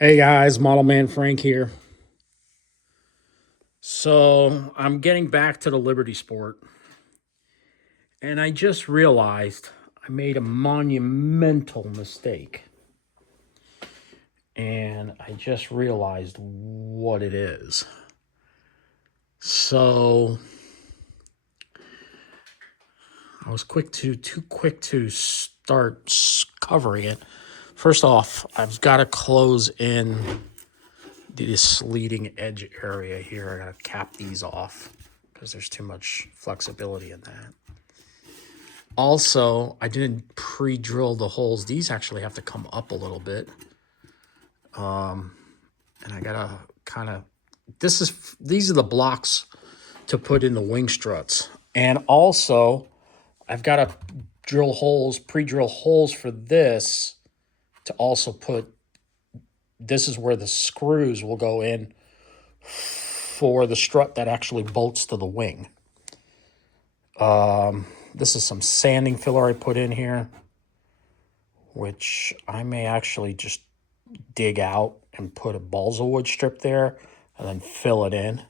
Hey guys, Model Man Frank here. So I'm getting back to the Liberty Sport, and I just realized I made a monumental mistake. And I just realized what it is. So I was too quick to start covering it. First off, I've got to close in this leading edge area here. I gotta cap these off because there's too much flexibility in that. Also, I didn't pre-drill the holes. These actually have to come up a little bit. And I gotta kind of, these are the blocks to put in the wing struts. And also, I've got to pre-drill holes for this to also put, this is where the screws will go in for the strut that actually bolts to the wing. This is some sanding filler I put in here, which I may actually just dig out and put a balsa wood strip there and then fill it in.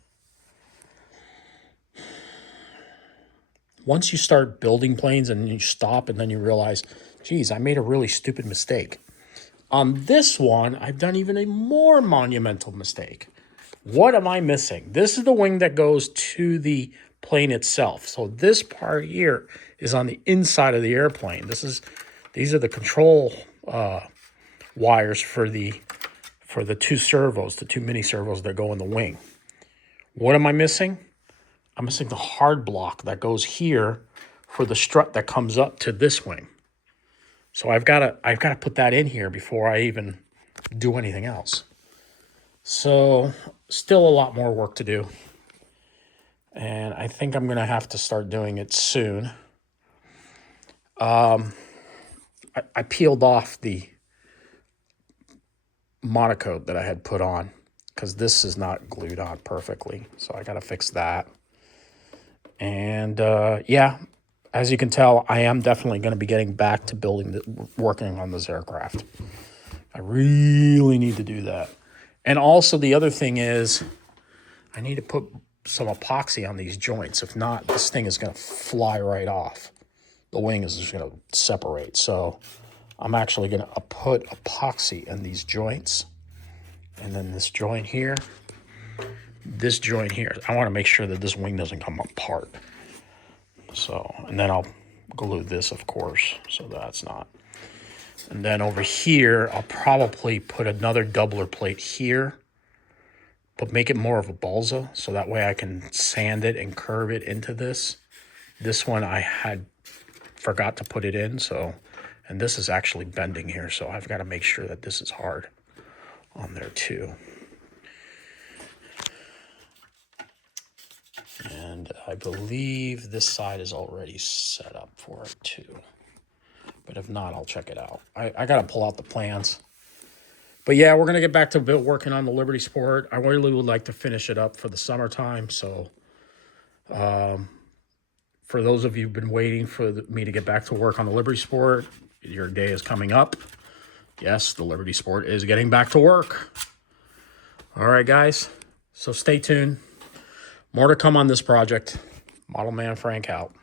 Once you start building planes and you stop and then you realize, geez, I made a really stupid mistake. On this one, I've done even a more monumental mistake. What am I missing? This is the wing that goes to the plane itself. So this part here is on the inside of the airplane. These are the control wires for the two servos, the two mini servos that go in the wing. What am I missing? I'm missing the hard block that goes here for the strut that comes up to this wing. So I've got to put that in here before I even do anything else. So still a lot more work to do. And I think I'm going to have to start doing it soon. I peeled off the monocoat that I had put on because this is not glued on perfectly. So I got to fix that. And yeah, as you can tell, I am definitely going to be getting back to working on this aircraft. I really need to do that. And also the other thing is I need to put some epoxy on these joints. If not, this thing is going to fly right off. The wing is just going to separate. So I'm actually going to put epoxy in these joints. And then this joint here. I want to make sure that this wing doesn't come apart. So, and then I'll glue this, of course, so that's not. And then over here, I'll probably put another doubler plate here, but make it more of a balsa, so that way I can sand it and curve it into this. This one I had forgot to put it in, so, and this is actually bending here, so I've got to make sure that this is hard on there too. And I believe this side is already set up for it too. But if not, I'll check it out. I got to pull out the plans. But yeah, we're going to get back to working on the Liberty Sport. I really would like to finish it up for the summertime. So for those of you who've been waiting for me to get back to work on the Liberty Sport, your day is coming up. Yes, the Liberty Sport is getting back to work. All right, guys. So stay tuned. More to come on this project. Model Man Frank out.